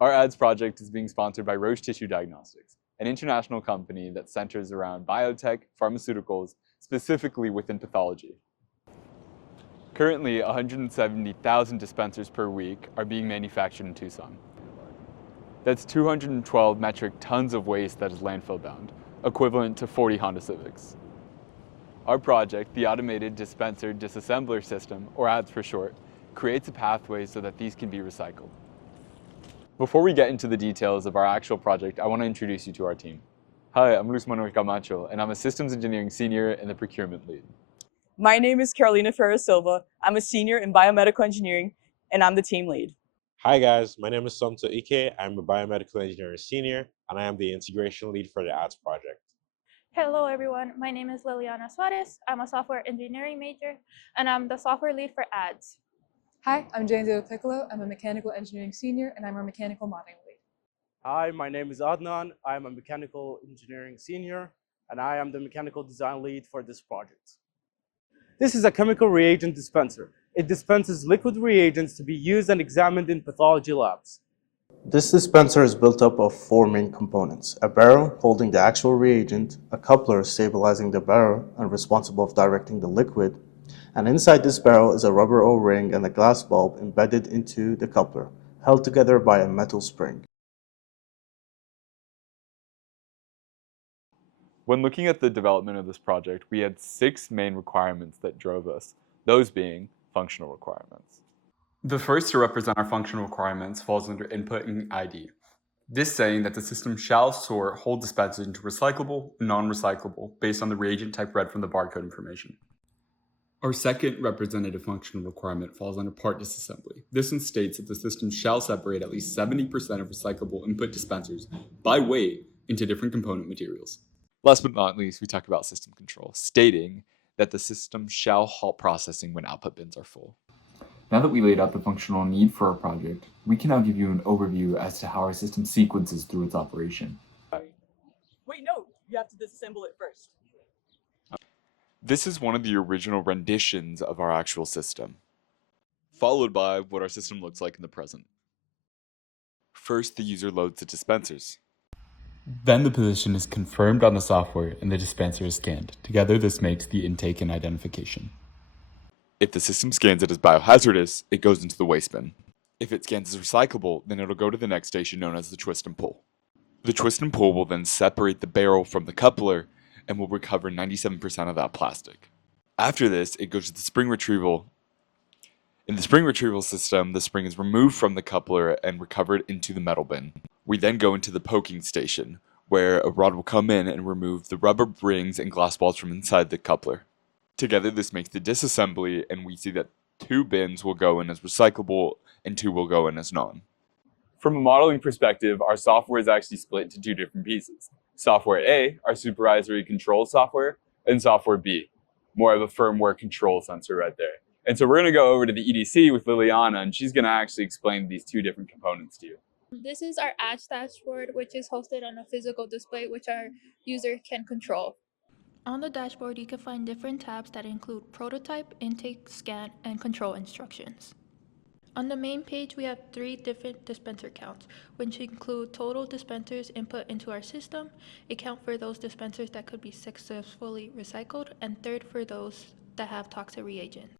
Our ads project is being sponsored by Roche Tissue Diagnostics, an international company that centers around biotech, pharmaceuticals, specifically within pathology. Currently, 170,000 dispensers per week are being manufactured in Tucson. That's 212 metric tons of waste that is landfill bound, equivalent to 40 Honda Civics. Our project, the Automated Dispenser Disassembler System, or ADS for short, creates a pathway so that these can be recycled. Before we get into the details of our actual project, I want to introduce you to our team. Hi, I'm Luis Manuel Camacho, and I'm a Systems Engineering Senior and the Procurement Lead. My name is Carolina Ferreira Silva. I'm a senior in biomedical engineering, and I'm the team lead. Hi guys, my name is Somto Ike. I'm a biomedical engineering senior, and I am the integration lead for the ads project. Hello everyone, my name is Liliana Suarez. I'm a software engineering major, and I'm the software lead for ads. Hi, I'm Jane De Piccolo. I'm a mechanical engineering senior, and I'm our mechanical modeling lead. Hi, my name is Adnan. I'm a mechanical engineering senior, and I am the mechanical design lead for this project. This is a chemical reagent dispenser. It dispenses liquid reagents to be used and examined in pathology labs. This dispenser is built up of four main components: a barrel holding the actual reagent, a coupler stabilizing the barrel and responsible for directing the liquid, and inside this barrel is a rubber O-ring and a glass bulb embedded into the coupler, held together by a metal spring. When looking at the development of this project, we had 6 main requirements that drove us, those being functional requirements. The first to represent our functional requirements falls under input and ID. This saying that the system shall sort whole dispensers into recyclable and non-recyclable based on the reagent type read from the barcode information. Our second representative functional requirement falls under part disassembly. This one states that the system shall separate at least 70% of recyclable input dispensers by weight into different component materials. Last but not least, we talk about system control, stating that the system shall halt processing when output bins are full. Now that we laid out the functional need for our project, we can now give you an overview as to how our system sequences through its operation. Wait, no, you have to disassemble it first. This is one of the original renditions of our actual system, followed by what our system looks like in the present. First, the user loads the dispensers. Then the position is confirmed on the software and the dispenser is scanned. Together, this makes the intake and identification. If the system scans it as biohazardous, it goes into the waste bin. If it scans as recyclable, then it'll go to the next station known as the twist and pull. The twist and pull will then separate the barrel from the coupler and will recover 97% of that plastic. After this, it goes to the spring retrieval. In the spring retrieval system, the spring is removed from the coupler and recovered into the metal bin. We then go into the poking station, where a rod will come in and remove the rubber rings and glass balls from inside the coupler. Together, this makes the disassembly, and we see that 2 bins will go in as recyclable and 2 will go in as non. From a modeling perspective, our software is actually split into 2 different pieces. Software A, our supervisory control software, and software B, more of a firmware control sensor right there. And so we're going to go over to the EDC with Liliana, and she's going to actually explain these 2 different components to you. This is our ads dashboard, which is hosted on a physical display which our user can control. On the dashboard, you can find different tabs that include prototype, intake, scan, and control instructions. On the main page, we have 3 different dispenser counts, which include total dispensers input into our system, a count for those dispensers that could be successfully recycled, and third for those that have toxic reagent.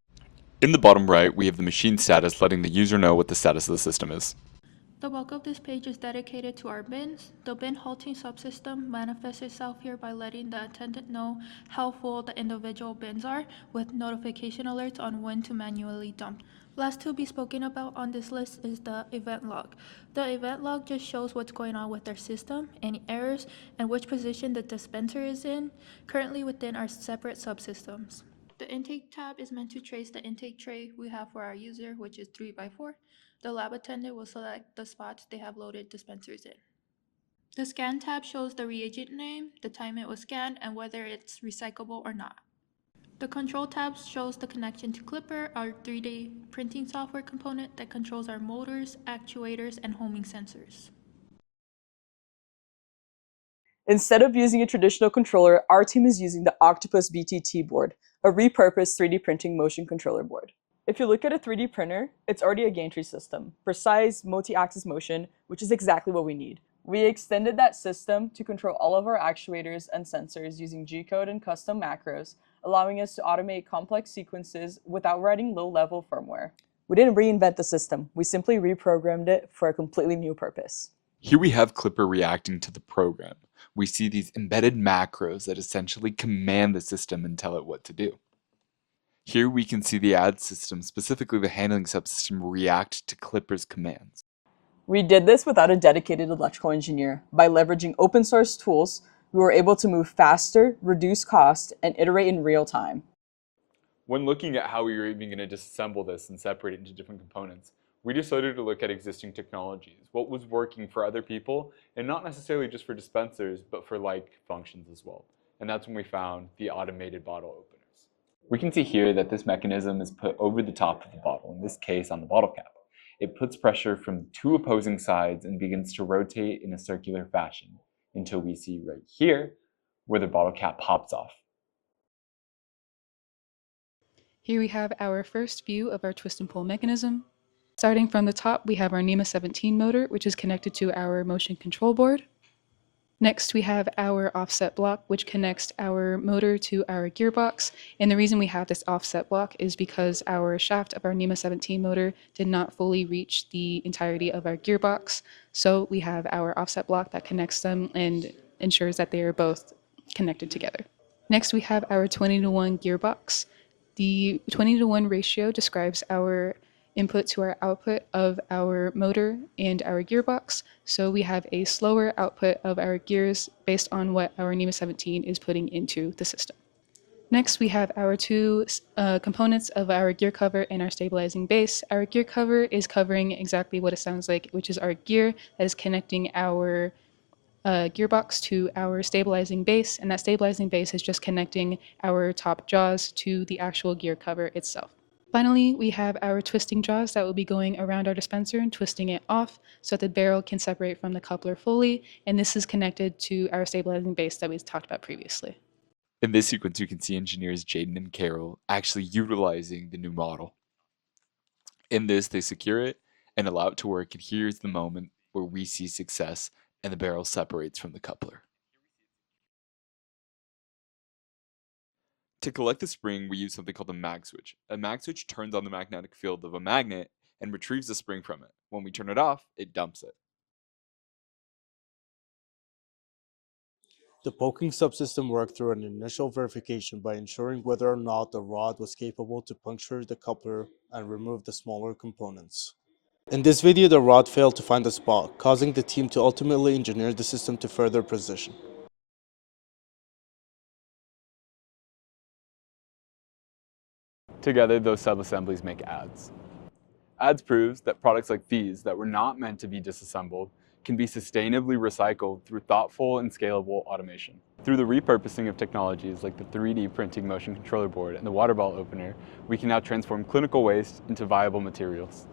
In the bottom right, we have the machine status letting the user know what the status of the system is. The bulk of this page is dedicated to our bins. The bin halting subsystem manifests itself here by letting the attendant know how full the individual bins are, with notification alerts on when to manually dump. Last to be spoken about on this list is the event log. The event log just shows what's going on with our system, any errors, and which position the dispenser is in, currently within our separate subsystems. The intake tab is meant to trace the intake tray we have for our user, which is 3x4. The lab attendant will select the spots they have loaded dispensers in. The scan tab shows the reagent name, the time it was scanned, and whether it's recyclable or not. The control tab shows the connection to Clipper, our 3D printing software component that controls our motors, actuators, and homing sensors. Instead of using a traditional controller, our team is using the Octopus BTT board, a repurposed 3D printing motion controller board. If you look at a 3D printer, it's already a gantry system, precise multi-axis motion, which is exactly what we need. We extended that system to control all of our actuators and sensors using G-code and custom macros, allowing us to automate complex sequences without writing low-level firmware. We didn't reinvent the system, we simply reprogrammed it for a completely new purpose. Here we have Clipper reacting to the program. We see these embedded macros that essentially command the system and tell it what to do. Here we can see the ad system, specifically the handling subsystem, react to Clipper's commands. We did this without a dedicated electrical engineer. By leveraging open source tools, we were able to move faster, reduce cost, and iterate in real time. When looking at how we were even going to disassemble this and separate it into different components, we decided to look at existing technologies, what was working for other people, and not necessarily just for dispensers, but for like functions as well. And that's when we found the automated bottle openers. We can see here that this mechanism is put over the top of the bottle, in this case on the bottle cap. It puts pressure from two opposing sides and begins to rotate in a circular fashion until we see right here where the bottle cap pops off. Here we have our first view of our twist and pull mechanism. Starting from the top, we have our NEMA 17 motor, which is connected to our motion control board. Next, we have our offset block, which connects our motor to our gearbox. And the reason we have this offset block is because our shaft of our NEMA 17 motor did not fully reach the entirety of our gearbox. So we have our offset block that connects them and ensures that they are both connected together. Next, we have our 20-to-1 gearbox. The 20-to-1 ratio describes our input to our output of our motor and our gearbox. So we have a slower output of our gears based on what our NEMA 17 is putting into the system. Next, we have our two components of our gear cover and our stabilizing base. Our gear cover is covering exactly what it sounds like, which is our gear that is connecting our gearbox to our stabilizing base, and that stabilizing base is just connecting our top jaws to the actual gear cover itself. Finally, we have our twisting jaws that will be going around our dispenser and twisting it off so that the barrel can separate from the coupler fully, and this is connected to our stabilizing base that we talked about previously. In this sequence, you can see engineers Jaden and Carol actually utilizing the new model. In this, they secure it and allow it to work, and here's the moment where we see success and the barrel separates from the coupler. To collect the spring, we use something called a mag switch. A mag switch turns on the magnetic field of a magnet and retrieves the spring from it. When we turn it off, it dumps it. The poking subsystem worked through an initial verification by ensuring whether or not the rod was capable to puncture the coupler and remove the smaller components. In this video, the rod failed to find the spot, causing the team to ultimately engineer the system to further precision. Together, those sub-assemblies make ads. Ads proves that products like these that were not meant to be disassembled can be sustainably recycled through thoughtful and scalable automation. Through the repurposing of technologies like the 3D printing motion controller board and the water bottle opener, we can now transform clinical waste into viable materials.